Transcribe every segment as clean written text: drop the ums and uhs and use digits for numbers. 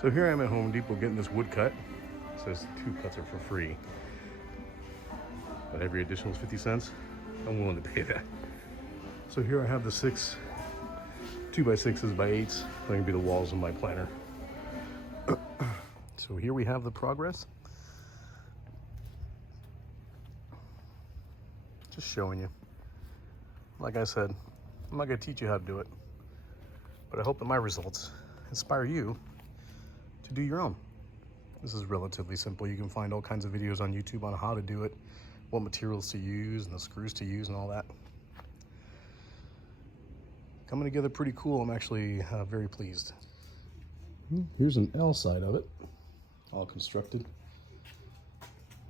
So here I am at Home Depot getting this wood cut. It says 2 cuts are for free, but every additional is 50 cents. I'm willing to pay that. So here I have the 6 2x6s by 8s. They're gonna be the walls of my planter. So here we have the progress. Just showing you. Like I said, I'm not gonna teach you how to do it, but I hope that my results inspire you to do your own. This is relatively simple. You can find all kinds of videos on YouTube on how to do it, what materials to use, and the screws to use and all that. Coming together pretty cool. I'm actually very pleased. Here's an L side of it, all constructed.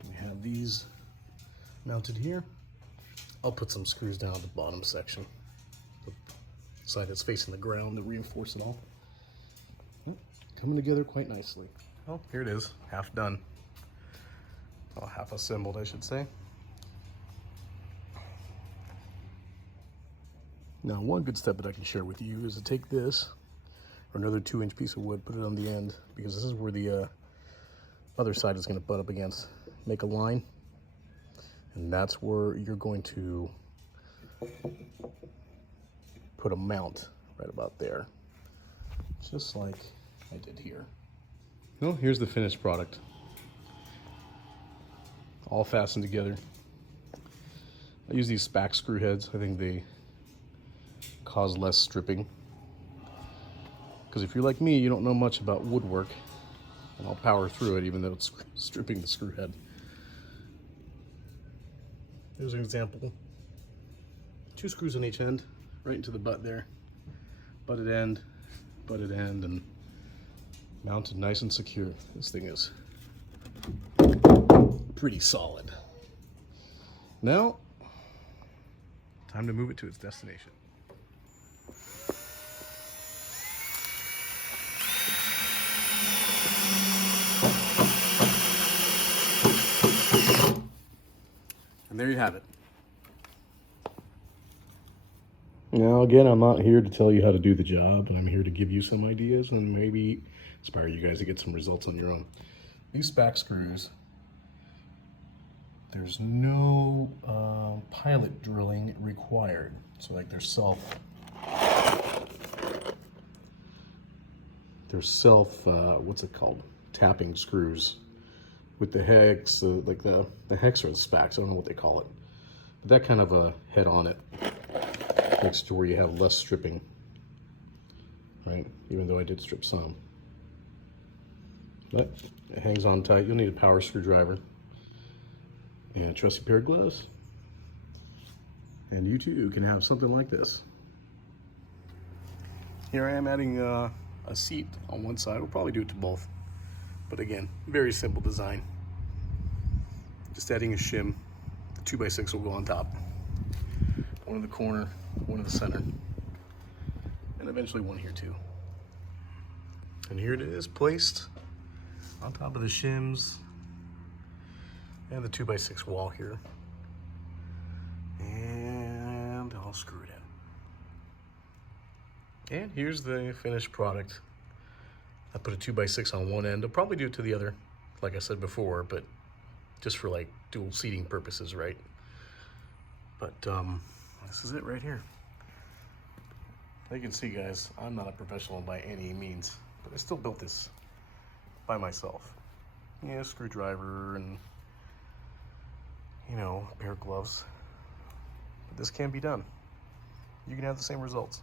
We have these mounted here. I'll put some screws down at the bottom section, the side that's facing the ground to reinforce it all. Coming together quite nicely. Well, here it is, half done. Well, half assembled, I should say. Now, one good step that I can share with you is to take this, or another 2-inch piece of wood, put it on the end, because this is where the other side is going to butt up against. Make a line, and that's where you're going to put a mount right about there, just like I did here. Well, here's the finished product. All fastened together. I use these SPAC screw heads. I think they cause less stripping. Because if you're like me, you don't know much about woodwork, and I'll power through it even though it's stripping the screw head. Here's an example. 2 screws on each end, right into the butt there. Butted end, and mounted nice and secure. This thing is pretty solid. Now, time to move it to its destination. And there you have it. Now again, I'm not here to tell you how to do the job, and I'm here to give you some ideas and maybe inspire you guys to get some results on your own. These SPAC screws, there's no pilot drilling required. So like they're self what's it called? Tapping screws with the hex, like the hex or the SPACs, I don't know what they call it. But that kind of a head on it makes it to where you have less stripping, right? Even though I did strip some. But it hangs on tight. You'll need a power screwdriver and a trusty pair of gloves. And you too can have something like this. Here I am adding a seat on one side. We'll probably do it to both. But again, very simple design. Just adding a shim. The 2x6 will go on top. One in the corner, one in the center, and eventually one here too. And here it is, placed on top of the shims and the 2x6 wall here. And I'll screw it in. And here's the finished product. I put a 2x6 on one end. I'll probably do it to the other, like I said before, but just for like dual seating purposes, right? But this is it right here. You can see, guys, I'm not a professional by any means, but I still built this by myself. Yeah, screwdriver and, you know, a pair of gloves. But this can be done. You can have the same results.